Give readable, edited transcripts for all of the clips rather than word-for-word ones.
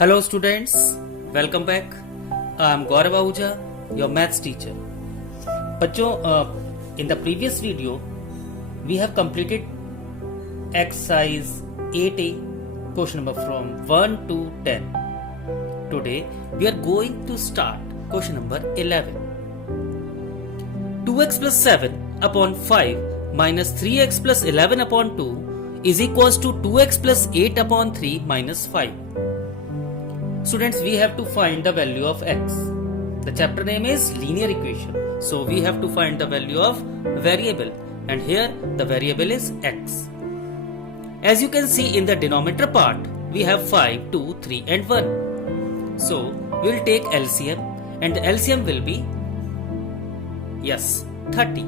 Hello students, welcome back. I am Gaurav Ahuja, your maths teacher. बच्चों, in the previous video we have completed exercise 8A question number from 1 to 10. Today we are going to start question number 11. 2x plus 7 upon 5 minus 3x plus 11 upon 2 is equals to 2x plus 8 upon 3 minus 5. Students, we have to find the value of x. The chapter name is linear equation. So we have to find the value of variable, and here the variable is x. As you can see in the denominator part, we have 5, 2, 3 and 1. So we will take LCM, and the LCM will be 30.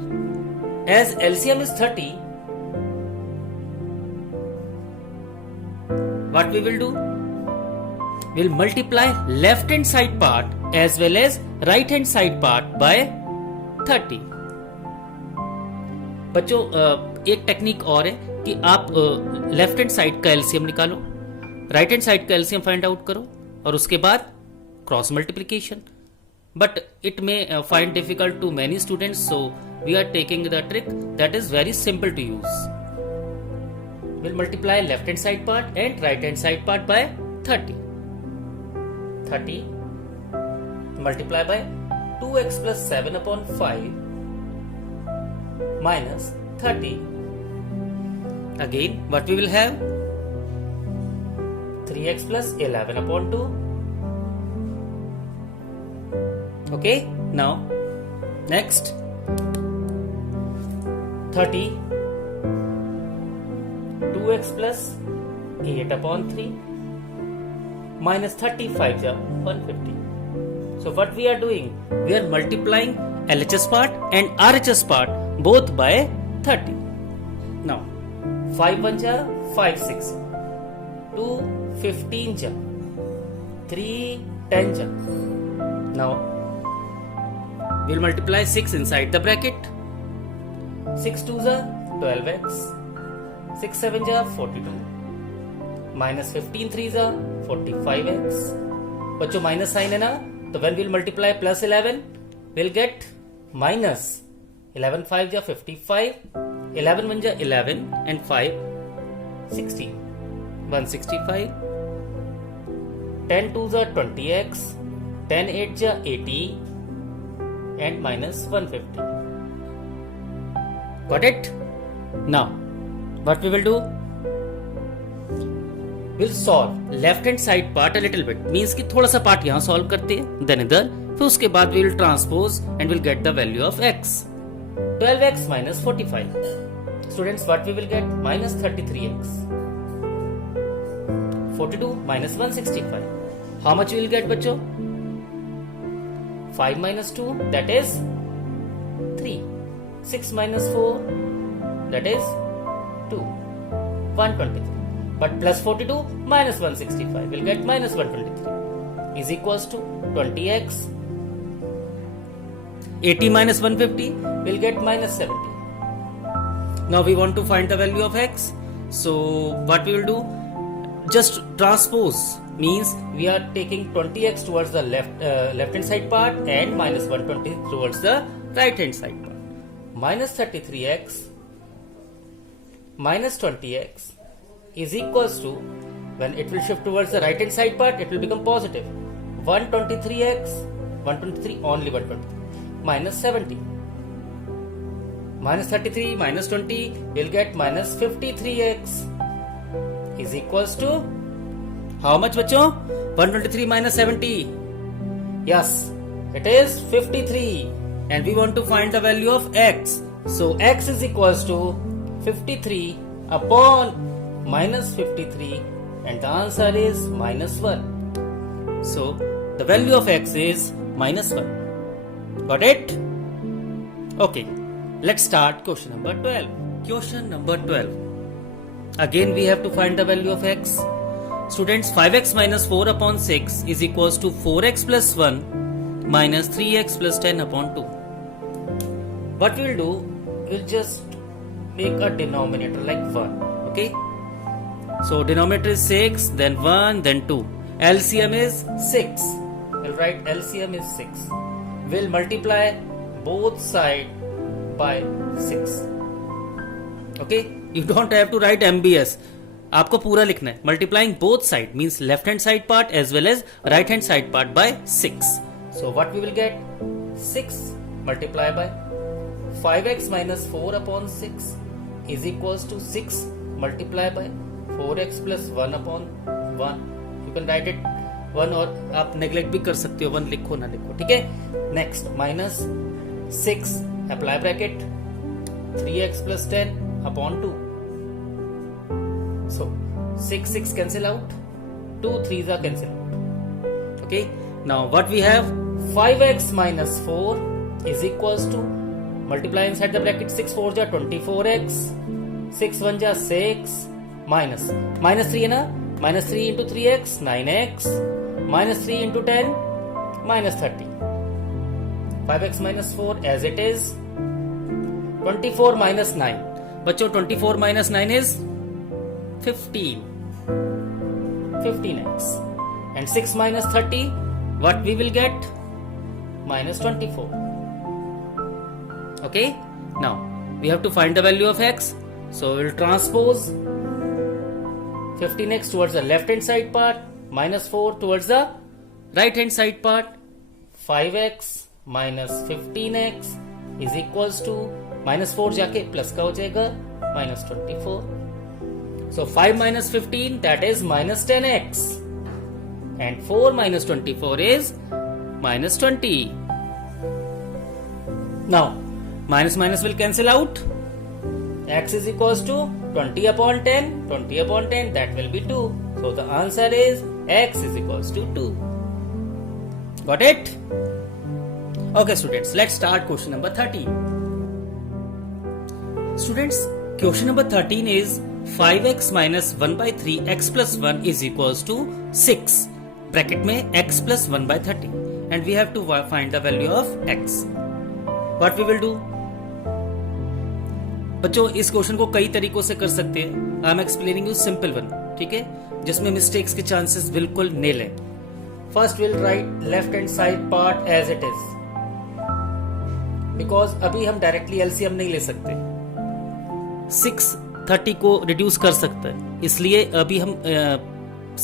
As LCM is 30, what we will do? We'll multiply left hand side part as well as right hand side part by 30. बच्चों, एक technique और है कि आप left hand side का LCM निकालो, right hand side का LCM find out करो और उसके बाद cross multiplication. But it may find difficult to many students, so we are taking the trick that is very simple to use. Will multiply left hand side part and right hand side part by 30. 30 multiply by 2x plus 7 upon 5 minus 30. Again, what we will have? 3x plus 11 upon 2. Okay, now next 30 2x plus 8 upon 3 minus 35 is 150. So what we are doing? We are multiplying LHS part and RHS part both by 30. Now 5 1 ja 5 6, 2 15 ja, 3 10 ja. Now we will multiply 6 inside the bracket. 6 2 ja 12x, 6 7 ja 42, minus 15 3 ja 45x. बच्चों minus sign है ना, तो when we'll multiply plus 11 we'll get minus 11 5 ja 55, 11 1 ja 11 and 5 60, 165, 10 2 ja 20x, 10 8 ja 80 and minus 150. Got it? Now what we will do? We'll solve left hand side part a little bit, means कि थोड़ा सा part यहाँ solve करते हैं, then इधर, फिर उसके बाद we will transpose and we'll get the value of x. 12x minus 45. Students, what we will get? Minus 33x. 42 minus 165. How much we will get, बच्चों? 5 minus 2, that is 3. 6 minus 4, that is 2. 123. But plus 42 minus 165 will get minus 123 is equals to 20x. 80 minus 150 will get minus 70. Now we want to find the value of x. So what we will do? Just transpose, means we are taking 20x towards the left hand side part and minus 120 towards the right hand side part. Minus 33x minus 20x is equals to, when it will shift towards the right hand side part, it will become positive. 123x, 123 only 123 minus 70. Minus 33 minus 20 will get minus 53x is equals to how much, bachcho? 123 minus 70. Yes, it is 53, and we want to find the value of x. So x is equals to 53 upon minus 53, and the answer is minus 1. So the value of x is minus 1. Got it? Okay, let's start question number 12. Question number 12. Again we have to find the value of x. Students, 5x minus 4 upon 6 is equals to 4x plus 1 minus 3x plus 10 upon 2. What we will do, we'll just make a denominator like 1. Okay, so denominator is 6, then 1, then 2, LCM is 6. We'll write LCM is 6. We'll multiply both sides by 6. Okay, you don't have to write MBS. आपको पूरा लिखना है. Multiplying both side means left hand side part as well as right hand side part by 6. So what we will get? 6 multiplied by 5x minus 4 upon 6 is equals to 6 multiplied by 4x plus 1 upon 1. You can write it 1 और आप neglect भी कर सकते हो. 1 लिखो ना लिखो, ठीक है. Next minus 6 apply bracket 3x plus 10 upon 2. So 6 cancel out, 2 3s are cancel out. Okay, now what we have, 5x minus 4 is equals to, multiply inside the bracket, 6 4 ja 24x, 6 1 ja 6, minus 3 है ना, minus 3 into 3x 9x, minus 3 into 10 minus 30. 5x minus 4 as it is. 24 minus 9, बच्चों 24 minus 9 is 15x, and 6 minus 30, what we will get? Minus 24. Okay, now we have to find the value of x, so we'll transpose 15x towards the left hand side part, minus 4 towards the right hand side part. 5x minus 15x is equals to, minus 4 जाके plus का हो जाएगा, minus 24. So 5 minus 15, that is minus 10x, and 4 minus 24 is minus 20. Now minus minus will cancel out. X is equals to 20 upon 10, 20 upon 10, that will be 2. So the answer is x is equals to 2. Got it? Okay students, let's start question number 13. Students, question number 13 is 5x minus 1 by 3 x plus 1 is equals to 6. Bracket में x plus 1 by 30. And we have to find the value of x. What we will do? बच्चों इस question को कई तरीकों से कर सकते हैं. I am explaining you simple one, ठीक है, जिसमें मिस्टेक्स के चांसेस बिल्कुल नील है. First will write left hand side part as it is, because अभी हम डायरेक्टली एलसीएम नहीं ले सकते. 630 को रिड्यूस कर सकता है, इसलिए अभी हम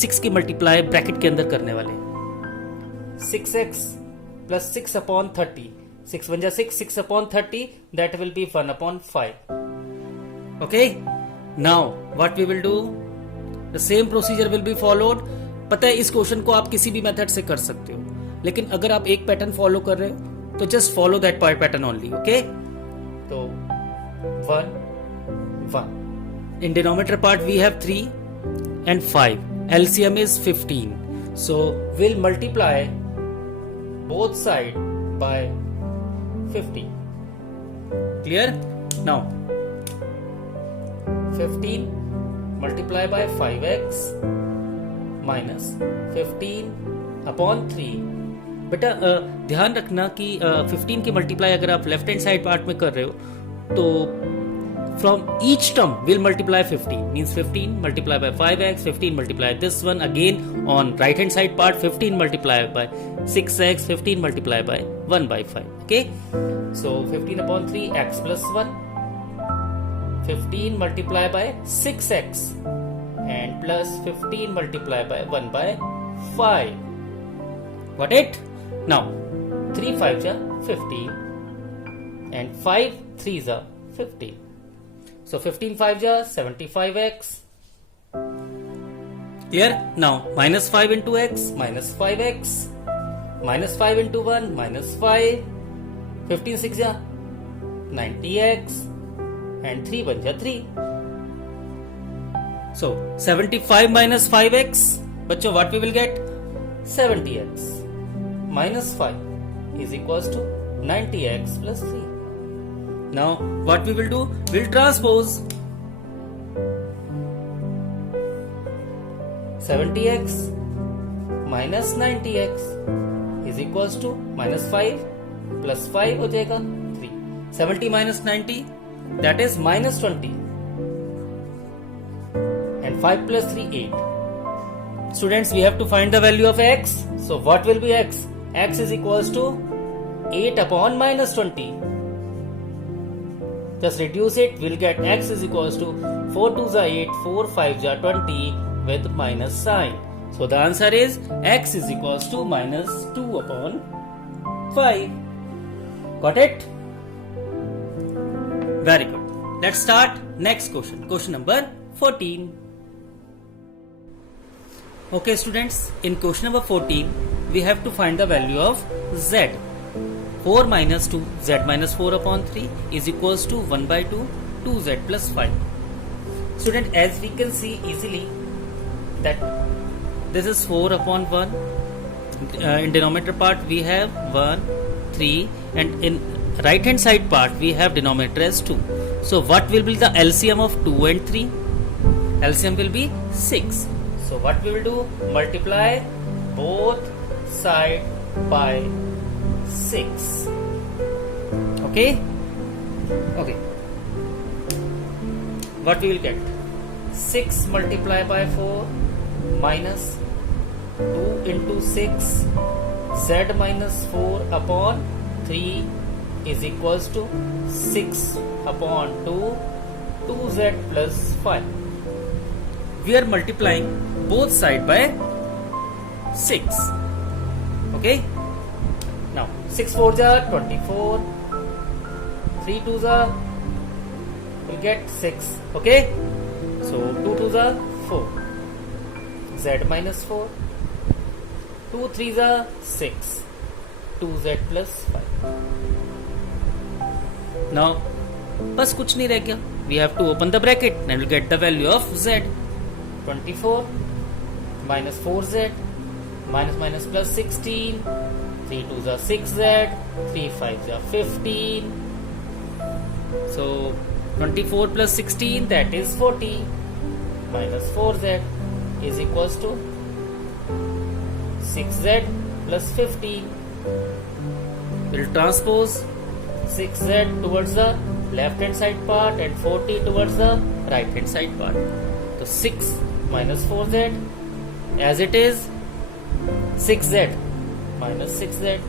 6 की मल्टीप्लाई ब्रैकेट के अंदर करने वाले हैं. 6x plus 6 upon 30. 6 1 6, 6 upon 30, that will be 1 upon 5. Okay, now what we will do, the same procedure will be followed. पता है इस क्वेश्चन को आप किसी भी मेथड से कर सकते हो, लेकिन अगर आप एक पैटर्न फॉलो कर रहे हो तो just follow that pattern only. Okay, तो 1 1 in denominator part we have 3 and 5. LCM is 15, so we'll multiply both sides by 15. Clear? Now 15 multiply by 5x minus 15 upon 3. बेटा ध्यान रखना कि 15 की मल्टीप्लाई अगर आप लेफ्ट हैंड साइड पार्ट में कर रहे हो तो from each term we'll multiply 15, means 15 multiply by 5x, 15 multiply this one again on right hand side part, 15 multiply by 6x, 15 multiply by 1 by 5. Okay, so 15 upon 3 x plus 1, 15 multiply by 6x and plus 15 multiply by 1 by 5. Got it? Now 3 5s are 15 and 5 3s are 15. So 15 5s are 75x. Clear? Now minus 5 into x, minus 5x, minus 5 into 1, minus 5. 15 6 are 90x and 3 1 are 3. So 75 minus 5x, बच्चों what we will get? 70x minus 5 is equals to 90x plus 3. Now what we will do, we'll transpose 70x minus 90x is equals to minus 5 plus 5 हो जाएगा 3. 70 minus 90, that is minus 20, and 5 plus 3 8. Students, we have to find the value of x. So what will be x? X is equals to 8 upon minus 20. Just reduce it, we'll get x is equals to 4 2s are 8, 4 5s are 20 with minus sign. So the answer is x is equals to minus 2 upon 5. Got it? Very good. Let's start next question. Question number 14. Okay students, in question number 14, we have to find the value of z. 4 minus 2, z minus 4 upon 3 is equals to 1 by 2, 2z plus 5. Student, as we can see easily that this is 4 upon 1. In denominator part we have 1, 3, and in right hand side part we have denominator as 2. So what will be the LCM of 2 and 3? LCM will be 6. So what we will do? Multiply both side by 6. Okay? Okay. What we will get? 6 multiplied by 4 minus 2 into 6 z minus 4 upon 3 is equals to 6 upon 2 2z plus 5. We are multiplying both side by 6. Okay? Now 6 4s are 24, 3 2s are, we'll get 6. Okay? So 2 2s are 4, z minus 4, 2 3s are 6, 2z plus 5. Now बस कुछ नहीं रह गया. We have to open the bracket and we'll get the value of z. 24 minus 4z minus minus plus 16, 3 2s are 6z, 3 5s are 15. So 24 plus 16, that is 40, minus 4z is equals to 6z plus 15. We'll transpose 6z towards the left hand side part and 40 towards the right hand side part. So 6 minus 4z as it is, 6z minus 6z,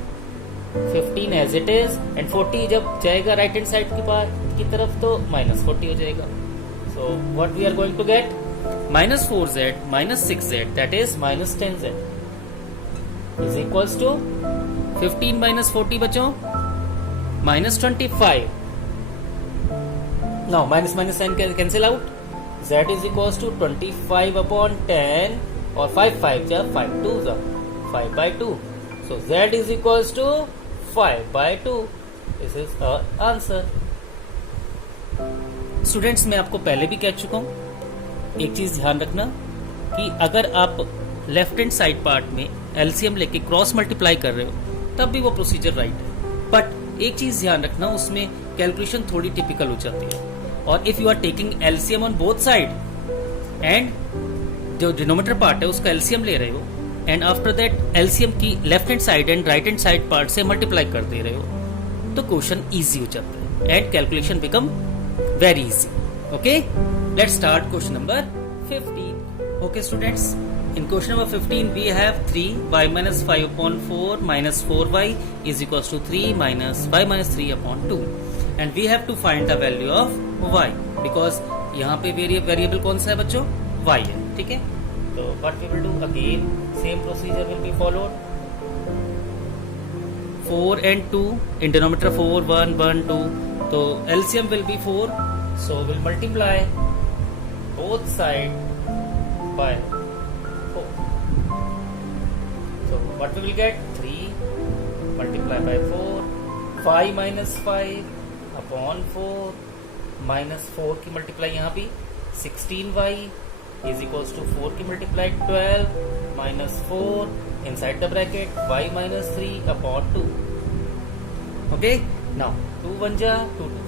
15 as it is, and 40 जब जाएगा right hand side की तरफ तो minus 40 हो जाएगा. So what we are going to get? Minus 4z minus 6z, that is minus 10z is equals to 15 minus 40 बच्चों minus 25. Now minus minus sign can cancel out. Z is equals to 25 upon 10, or 5 5 या 5 2s are 5 by 2. So Z is equals to 5 by 2. This is our answer. Students, मैं आपको पहले भी कह चुका हूँ, एक चीज ध्यान रखना कि अगर आप लेफ्ट हैंड साइड पार्ट में एलसीएम लेके क्रॉस मल्टीप्लाई कर रहे हो तब भी वो प्रोसीजर राइट है, बट एक चीज ध्यान रखना उसमें कैलकुलेशन थोड़ी टिपिकल हो जाती है. और if you are taking LCM on both side and जो डिनोमिनेटर पार्ट है उसका एलसीएम ले रहे हो एंड आफ्टर दैट एलसीएम की left hand side and right hand side part से मल्टीप्लाई कर दे रहे हो तो क्वेश्चन इजी हो जाता है and calculation become very easy. Okay, let's start question number 15. Okay students, in question number 15 we have 3y minus 5 upon 4 minus 4y is equals to 3 minus y minus 3 upon 2 and we have to find the value of y because यहाँ पे variable कौन सा है बच्चों? y है. ठीक है, तो what we will do again, same procedure will be followed. 4 and 2 in denominator 4 1 1 2, तो LCM will be 4, so we'll multiply both side by 4. So what we will get? 3 multiplied by 4, 5 minus 5 upon 4 minus 4 की multiply यहाँ भी 16y is equals to 4 की multiply 12 minus 4 inside the bracket y minus 3 upon 2. Okay, now 2 1 जा 2 2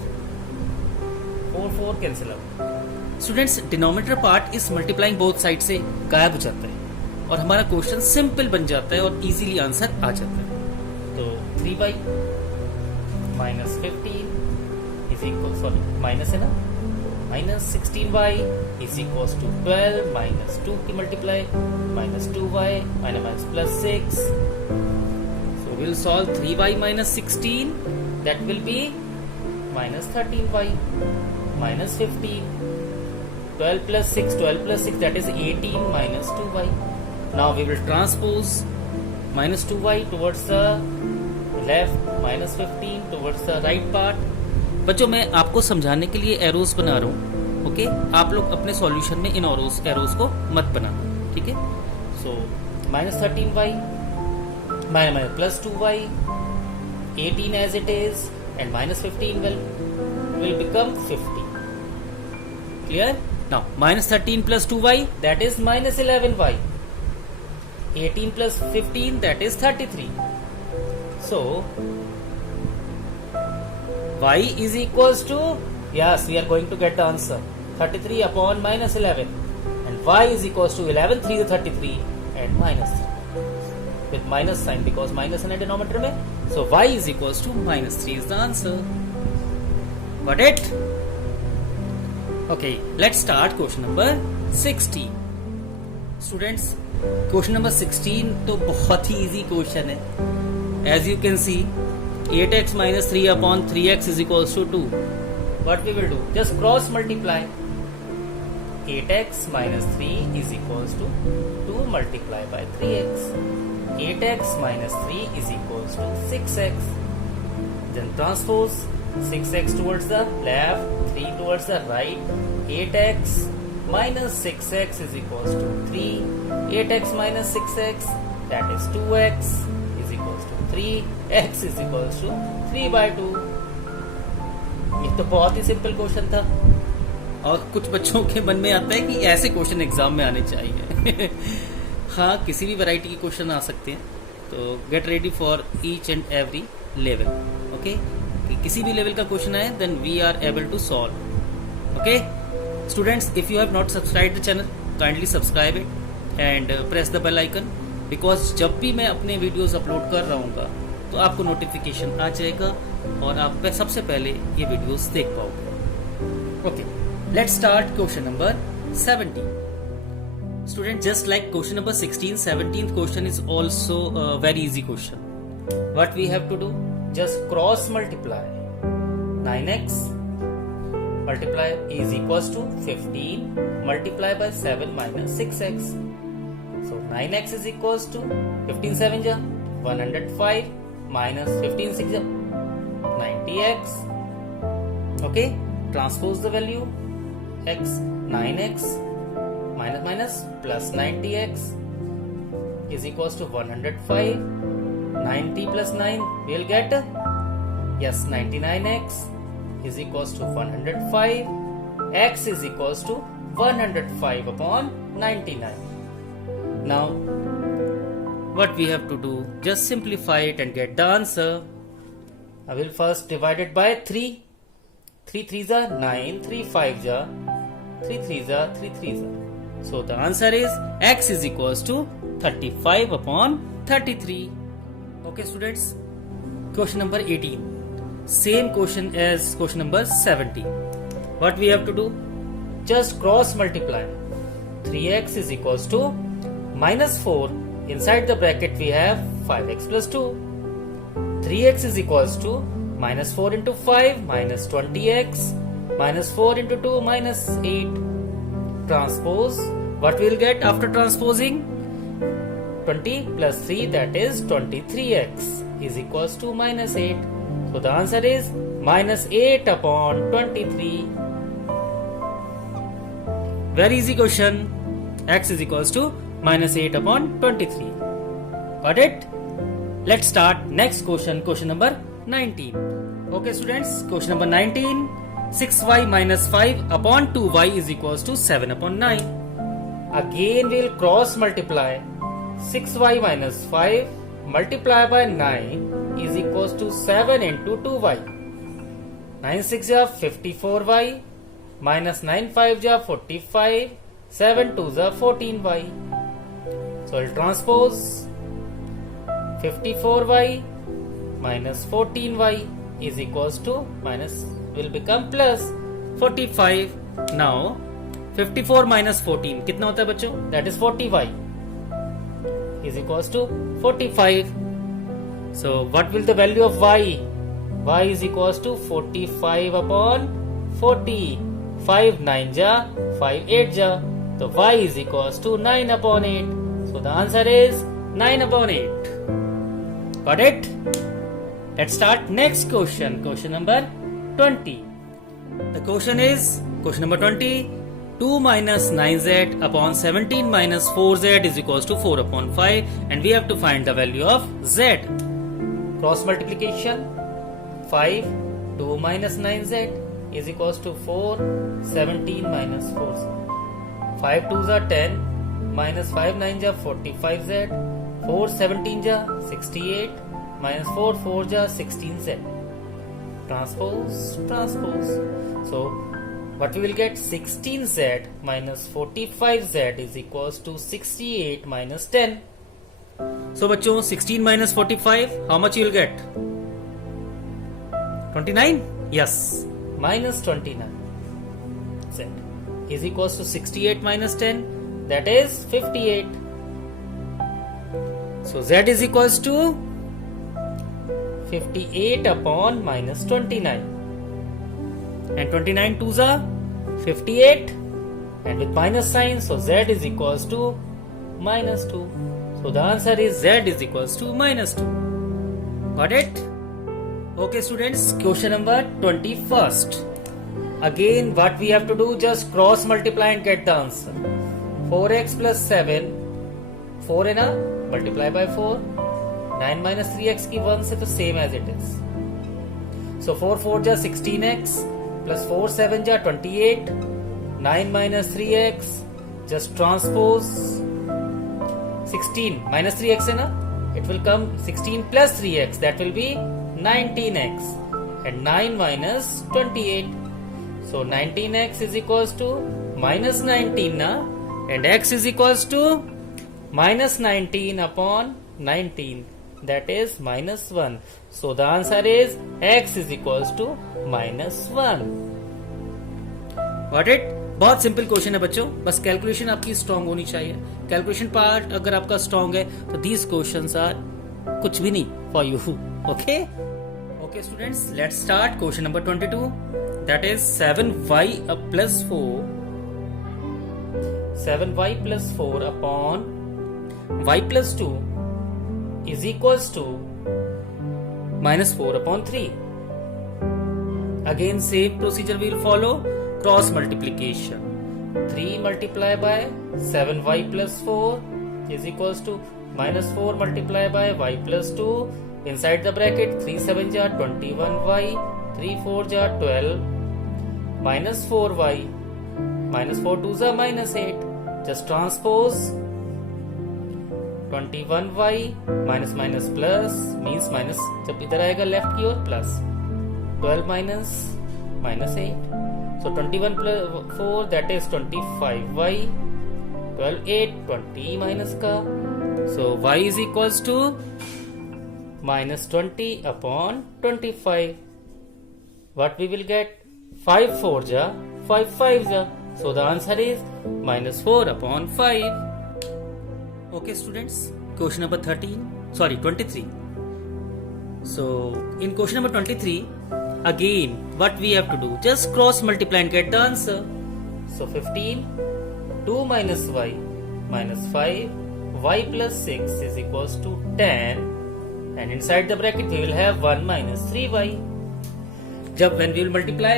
4 4 cancel out. Students, denominator part इस multiplying both side से गायब हो जाता है और हमारा क्वेश्चन सिंपल बन जाता है और इजीली आंसर आ जाता है. तो 3y minus 15 is equal, sorry minus है ना, minus 16y is equals to 12 minus 2 की multiply minus 2y minus plus 6. So we will solve 3y minus 16, that will be minus 13y minus 15. 12 plus 6 that is 18 minus 2y. Now we will transpose minus 2y towards the left, minus 15 towards the right part. बच्चों मैं आपको समझाने के लिए arrows बना रहा हूँ, okay? आप लोग अपने सॉल्यूशन में इन एरोस को मत बनाना, ठीक है? सो minus 13y minus plus 2y, 18 as it is, and minus 15 will become 50. Clear? Now minus 13 plus 2y, that is minus 11y. 18 plus 15, that is 33. So y is equals to, yes, we are going to get the answer, 33 upon minus 11, and y is equals to 11 3 to 33 and minus 3 with minus sign because minus in the denominator mein. So y is equals to minus 3 is the answer. Got it? Okay, let's start question number 16. Students, question number 16 तो बहुत ही easy question है. As you can see, 8x minus 3 upon 3x is equals to 2. What we will do? Just cross multiply. 8x minus 3 is equals to 2 multiplied by 3x. 8x minus 3 is equals to 6x. Then transpose 6x towards the left, 3 towards the right. 8x minus 6x is equals to 3. 8x minus 6x, that is 2x, is equals to 3. X is equals to 3 by 2. ये तो बहुत ही simple question था, और कुछ बच्चों के मन में आता है कि ऐसे क्वेश्चन एग्जाम में आने चाहिए. हाँ, किसी भी वैरायटी के क्वेश्चन आ सकते हैं, तो get ready for each and every level. Okay, किसी भी लेवल का क्वेश्चन आए then we are able to solve. Okay students, if you have not subscribe the channel, kindly subscribe it and press the bell icon, because जब भी मैं अपने videos upload कर रहा हूँ तो आपको नोटिफिकेशन आ जाएगा और आप सबसे पहले ये वीडियोस देख पाओगे. Okay, let's start question number 17. Student, just like question number 16, 17th question is also very easy question. What we have to do? Just cross multiply. 9x multiply is equals to 15 multiplied by 7 minus 6x. So 9x is equals to 15 7 ja 105 minus 15 6 ja 90x. Okay, transpose the value x. 9x minus minus plus 90x is equals to 105. 90 plus 9 we'll get, yes, 99x is equals to 105. X is equals to 105 upon 99. Now what we have to do? Just simplify it and get the answer. I will first divide it by 3. 3 3s are 9, 3 5s are 3 3s are 3 3s are. So the answer is x is equals to 35 upon 33. Okay students, question number 18. Same question as question number 17. What we have to do? Just cross multiply. 3x is equals to minus 4. Inside the bracket we have 5x plus 2. 3x is equals to minus 4 into 5 minus 20x minus 4 into 2 minus 8. Transpose. What we will get after transposing? 20 plus 3, that is 23x is equals to minus 8. So the answer is minus 8 upon 23. Very easy question. X is equals to minus 8 upon 23. Got it? Let's start next question. Question number 19. Okay students, question number 19. 6y minus 5 upon 2y is equals to 7 upon 9. Again we will cross multiply. 6y minus 5 multiply by 9 is equals to 7 into 2y. 9 6 ja 54y minus 9 5 ja 45, 7 2 ja 14y. So I'll transpose 54y minus 14y is equals to minus will become plus 45 now 54 minus 14 कितना होता है बच्चों? That is 40y is equals to 45. So what will the value of y? Y is equals to 45 upon 40. 5 9 ja, 5 8 ja. So y is equals to 9 upon 8. So the answer is 9 upon 8. Got it? Let's start next question. Question number 20. The question is question number 20. 2 minus 9z upon 17 minus 4z is equals to 4 upon 5, and we have to find the value of z. Cross multiplication. 5 2 minus 9z is equals to 4 17 minus 4. 5 2s are 10 minus 5 9s are 45z. 4 17 ja 68 minus 4 4 ja 16z. Transpose. So what we will get? 16z minus 45z is equals to 68 minus 10. So बच्चों 16 minus 45, how much you will get? 29? Yes, minus 29. Z is equals to 68 minus 10, that is 58. So z is equals to 58 upon minus 29. And 29 twos are 58, and with minus sign, so z is equals to minus 2. So the answer is z is equals to minus 2. Got it? Okay students, question number 21st. Again what we have to do, just cross multiply and get the answer. 4x plus 7, 4 है ना, multiply by 4. 9 minus 3x की 1 से तो same as it is. So 4 4 जा 16x plus 4 7 ja 28. 9 minus 3x, just transpose 16 minus 3x है ना, it will come 16 plus 3x, that will be 19x, and 9 minus 28. So 19x is equals to minus 19 na, and x is equals to minus 19 upon 19, that is minus 1. So the answer is x is equals to minus 1. Got it? बहुत simple question है बच्चों, बस calculation आपकी strong होनी चाहिए. Calculation part अगर आपका strong है तो दीज क्वेश्चंस आर कुछ भी नहीं for you. Okay students, let's start question number 22. That is 7y plus 4. 7y plus 4 upon y plus 2 is equals to minus 4 upon 3. Again same procedure we will follow. Cross multiplication. 3 multiplied by 7y plus 4 is equals to minus 4 multiplied by y plus 2. Inside the bracket 3 7 ja 21y, 3 4 ja 12, minus 4y, minus 4 2s are minus 8. Just transpose 21y minus minus plus means minus, जब इधर आएगा left की ओर plus. 12 minus minus 8. So 21 plus 4, that is 25y. 12 8 20 minus का. So y is equals to minus 20 upon 25. What we will get? 5 4 ja 5 5 ja. So the answer is minus 4 upon 5. Okay students, question number 23. So in question number 23, again what we have to do, just cross multiply and get the answer. So 15 2 minus y minus 5 y plus 6 is equals to 10, and inside the bracket we will have 1 minus 3y. Jab when we will multiply,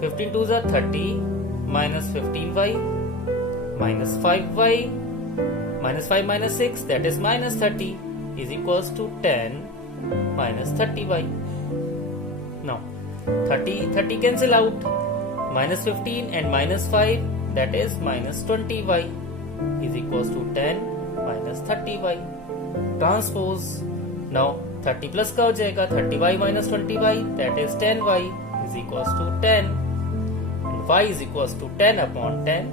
15 2s are 30 minus 15y minus 5y minus 5 minus 6, that is minus 30, is equals to 10 minus 30y. Now 30 cancel out. Minus 15 and minus 5, that is minus 20y, is equals to 10 minus 30y. Transpose. Now 30 plus का हो जाएगा 30y minus 20y, that is 10y, is equals to 10, and y is equals to 10 upon 10,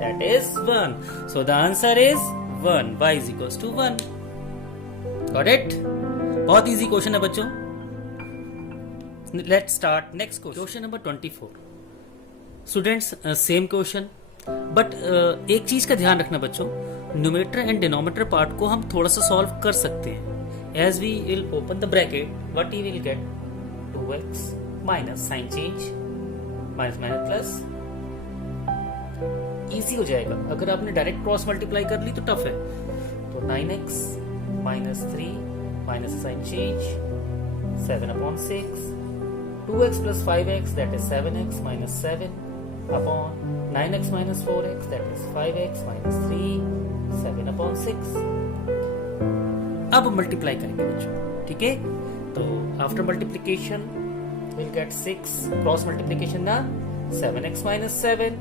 that is 1. So the answer is 1. Y is equals to 1. Got it? बहुत easy question है बच्चों. Let's start next question. Question number 24. Students same question, but एक चीज का ध्यान रखना बच्चों, numerator and denominator part को हम थोड़ा सा सॉल्व कर सकते हैं. As we will open the bracket, what you will get 2x minus sign change minus minus plus, easy हो जाएगा. अगर आपने डायरेक्ट क्रॉस मल्टीप्लाई कर ली तो टफ है. तो 9x minus 3 minus sign change 7/6, 2x plus 5x that is 7x minus 7 upon 9x minus 4x that is 5x minus 3 7/6. अब multiply करेंगे बच्चों, ठीक है. तो after multiplication we'll get 6, cross multiplication ना 7x minus 7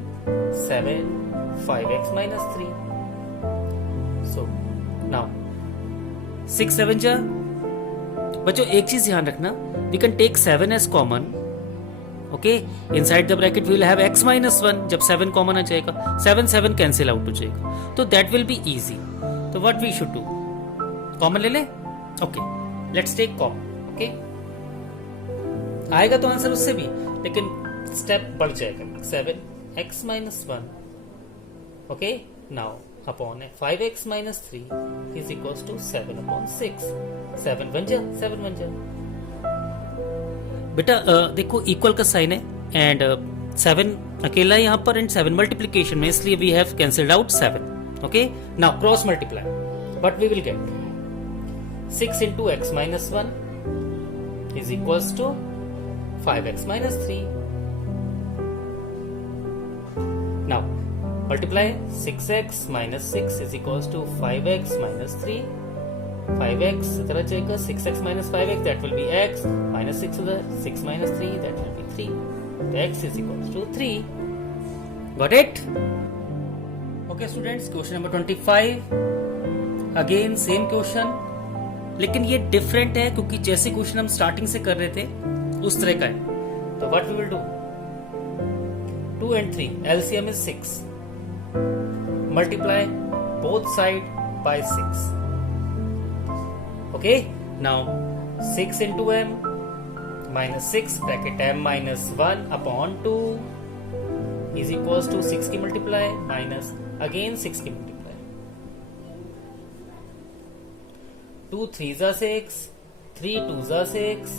7 5x minus 3. So now 6 7 जा बच्चों, एक चीज ध्यान रखना, we can take 7 as common. Okay, inside the bracket we will have x minus 1. जब 7 common आ जाएगा, 7 7 cancel out हो जाएगा, तो that will be easy. तो what we should do, common ले ले. Okay, let's take common. Okay, आएगा तो आंसर उससे भी, लेकिन स्टेप बढ़ जाएगा. 7x minus 1. Okay, now upon 5x minus 3 is equals to 7/6. 7 बन जा, 7 बन जा. बेटा देखो इक्वल का साइन है एंड 7 अकेला है यहाँ पर एंड 7 मल्टीप्लीकेशन में, इसलिए we have cancelled out 7. Okay, now cross multiply, what we will get 6 into x minus 1 is equals to 5x minus 3. Now multiply 6x minus 6 is equals to 5x minus 3. 5x इधर आ जाएगा, 6x minus 5x that will be x minus 6 उधर, 6 minus 3 that will be 3. So x is equals to 3. Got it? Okay students, question number 25. Again same question, लेकिन ये different है क्योंकि जैसे question हम starting से कर रहे थे उस तरह का है. तो what we will do, 2 and 3 LCM is 6. Multiply both side by 6. Okay, now 6 into m minus 6 bracket m minus 1 upon 2 is equals to 6 की multiply minus again 6 की multiply. 2 3s are 6, 3 2s are 6.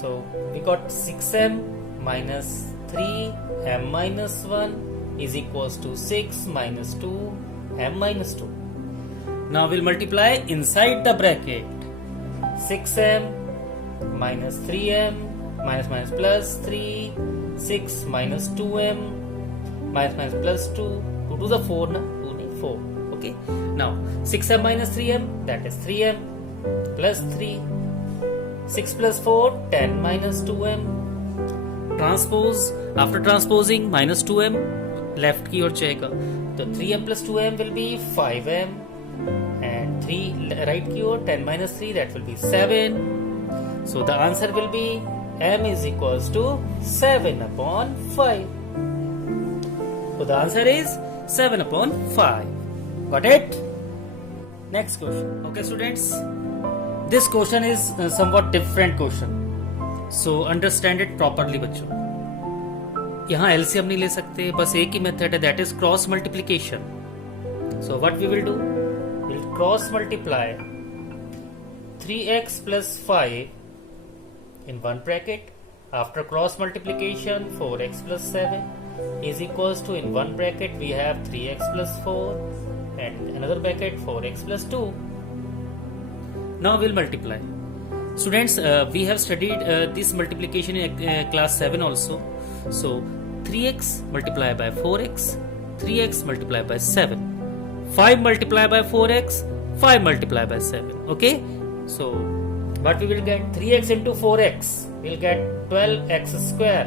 So we got 6m minus 3m minus 1 is equals to 6 minus 2 m minus 2. Now we'll multiply inside the bracket 6m minus 3m minus minus plus 3 6 minus 2m minus minus plus 2 2 to the 4 na 2 nahi 4. Okay, now 6m minus 3m that is 3m plus 3 6 plus 4 10 minus 2m. Transpose, after transposing minus 2m left की ओर जाएगा, तो 3m plus 2m will be 5m and 3 right की ओर 10 minus 3 that will be 7. So the answer will be m is equals to 7/5. So the answer is 7/5. Got it? Next question. Okay students, this question is somewhat different question, so understand it properly बच्चों. यहाँ LCM नहीं ले सकते, बस एक ही method है, that is cross multiplication. So what we will do, will cross multiply 3x plus 5 in one bracket. After cross multiplication 4x plus 7 is equals to, in one bracket we have 3x plus 4 and another bracket 4x plus 2. Now we'll multiply. Students, we have studied this multiplication in class 7 also. So 3x multiplied by 4x, 3x multiplied by 7, 5 multiplied by 4x, 5 multiplied by 7. Okay, so what we will get, 3x into 4x we'll get 12x square.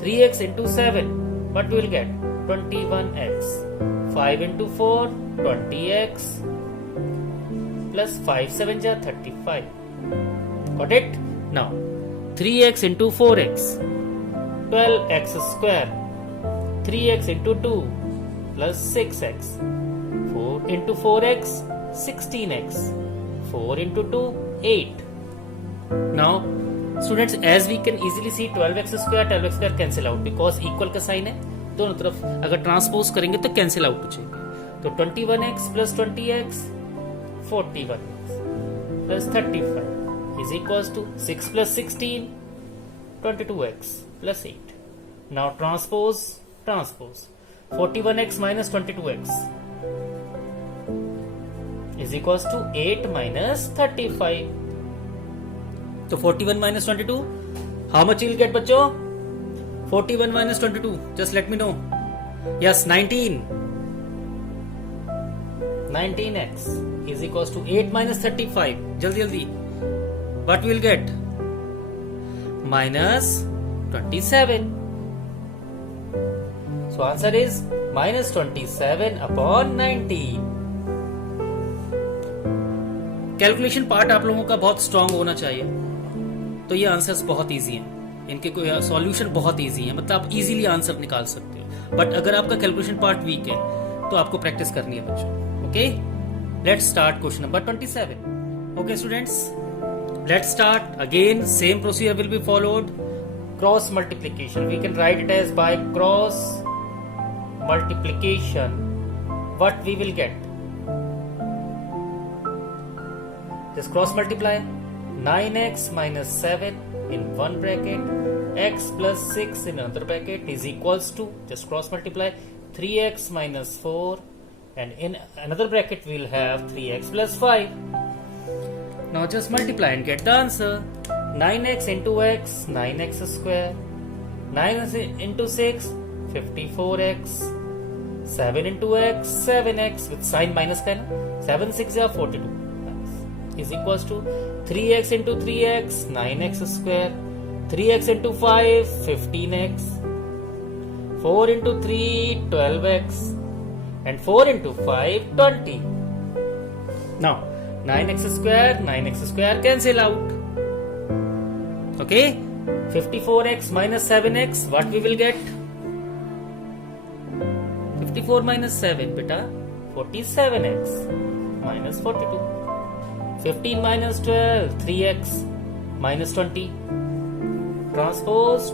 3x into 7 what we will get, 21x. 5 into 4 20x plus 5 7 ja 35. Got it? Now 3x into 4x 12x square, 3x into 2 plus 6x, 4 into 4x 16x, 4 into 2 8. Now students as we can easily see 12x² cancel out because equal का sign है दोनों तरफ, अगर transpose करेंगे तो cancel out हो जाएंगे। तो 21x plus 20x 41x plus 35 is equal to 6 plus 16 22x plus 8। Now transpose 41x minus 22x is equals to 8 minus 35. तो 41 minus 22, how much you'll get बच्चों? 41 minus 22, just let me know. Yes, 19. 19x is equals to 8 minus 35. जल्दी what we'll get? Minus 27. So answer is minus 27 upon 19. Calculation part आप लोगों का बहुत strong होना चाहिए, तो ये आंसर्स बहुत इजी हैं, इनके कोई सॉल्यूशन बहुत इजी है, मतलब आप इजीली आंसर निकाल सकते हो। बट अगर आपका कैलकुलेशन पार्ट वीक है तो आपको प्रैक्टिस करनी है बच्चों। Okay, let's start question number 27। Okay students, let's start again, same procedure will be followed. Cross multiplication, we can write it as by cross multiplication. What we will get? Just cross multiply 9x minus 7 in one bracket, x plus 6 in another bracket is equals to, just cross multiply 3x minus 4, and in another bracket we'll have 3x plus 5. Now just multiply and get the answer. 9x into x, 9x square, 9 into 6 54x, 7 into x 7x with sign minus का ना, 7 6 या 42 is equals to 3x into 3x 9x square, 3x into 5 15x, 4 into 3 12x, and 4 into 5 20. Now 9x square cancel out. Okay, 54x minus 7x, what we will get? 54 minus 7 बेटा 47x minus 42. 15 minus 12 3x minus 20. Transpose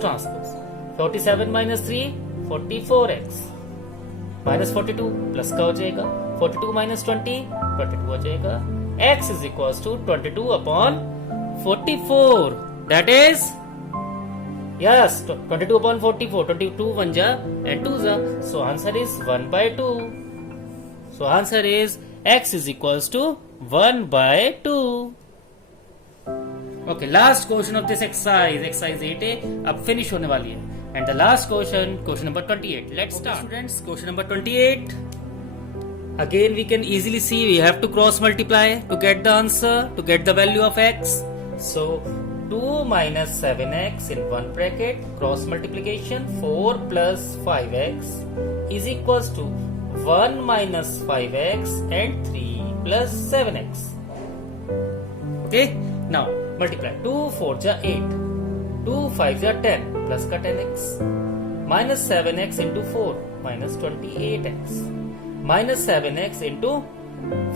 47 minus 3 44x minus 42 plus का हो जाएगा, 42 minus 20 22 हो जाएगा। x is equals to 22 upon 44, that is yes 22 upon 44, 22 1 ja and 2 ja, so answer is 1 by 2. So answer is x is equals to 1 by 2. Okay, last question of this exercise 8A अब finish होने वाली है, and the last question number 28. Let's start. Students, question number 28. Again we can easily see we have to cross multiply to get the answer, to get the value of x. So 2 minus 7x in one bracket, cross multiplication 4 plus 5x is equals to 1 minus 5x and 3 plus 7x. Okay, now multiply 2 4 ja 8, 2 5 ja 10 plus ka 10x, minus 7x into 4 minus 28x, minus 7x into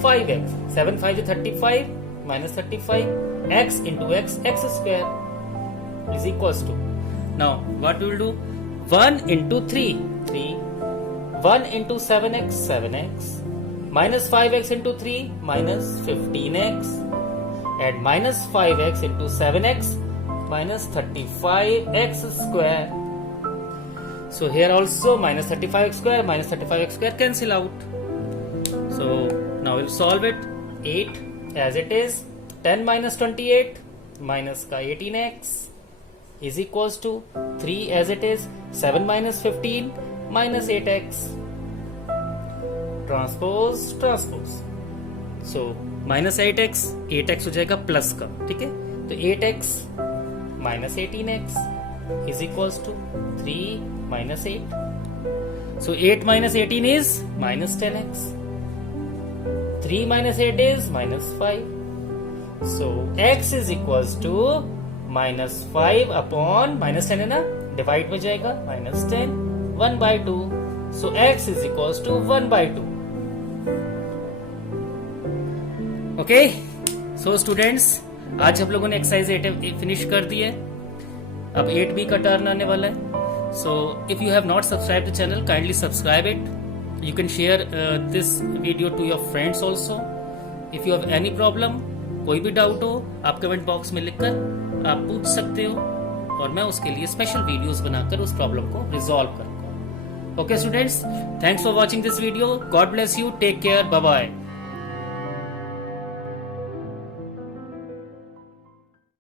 5x, 7 5 is 35 minus 35, x into x square is equals to, now what we will do, 1 into 3 1 into 7x minus 5x into 3 minus 15x, and minus 5x into 7x minus 35x square. So here also minus 35x square cancel out. So now we'll solve it. 8 as it is, 10 minus 28 minus का 18x is equals to 3 as it is, 7 minus 15 minus 8x. Transpose. So minus 8x हो जाएगा plus का, ठीक है, तो 8x minus 18x is equals to 3 minus 8. So 8 minus 18 is minus 10x. 3 minus 8 is minus 5. So x is equals to minus 5 upon minus 10 है ना, divide में जाएगा minus 10, 1 by 2. So x is equals to 1 by 2. Okay, so students आज हम लोगों ने exercise 8 finish कर दी है, अब 8B का टर्न आने वाला है। So if you have not subscribe the channel, kindly subscribe it. You can share this video to your friends also. If you have any problem, कोई भी डाउट हो, आप कमेंट बॉक्स में लिखकर आप पूछ सकते हो और मैं उसके लिए स्पेशल वीडियोस बनाकर उस प्रॉब्लम को रिजॉल्व करूंगा। Okay students, thanks for watching this video. God bless you, take care, bye bye.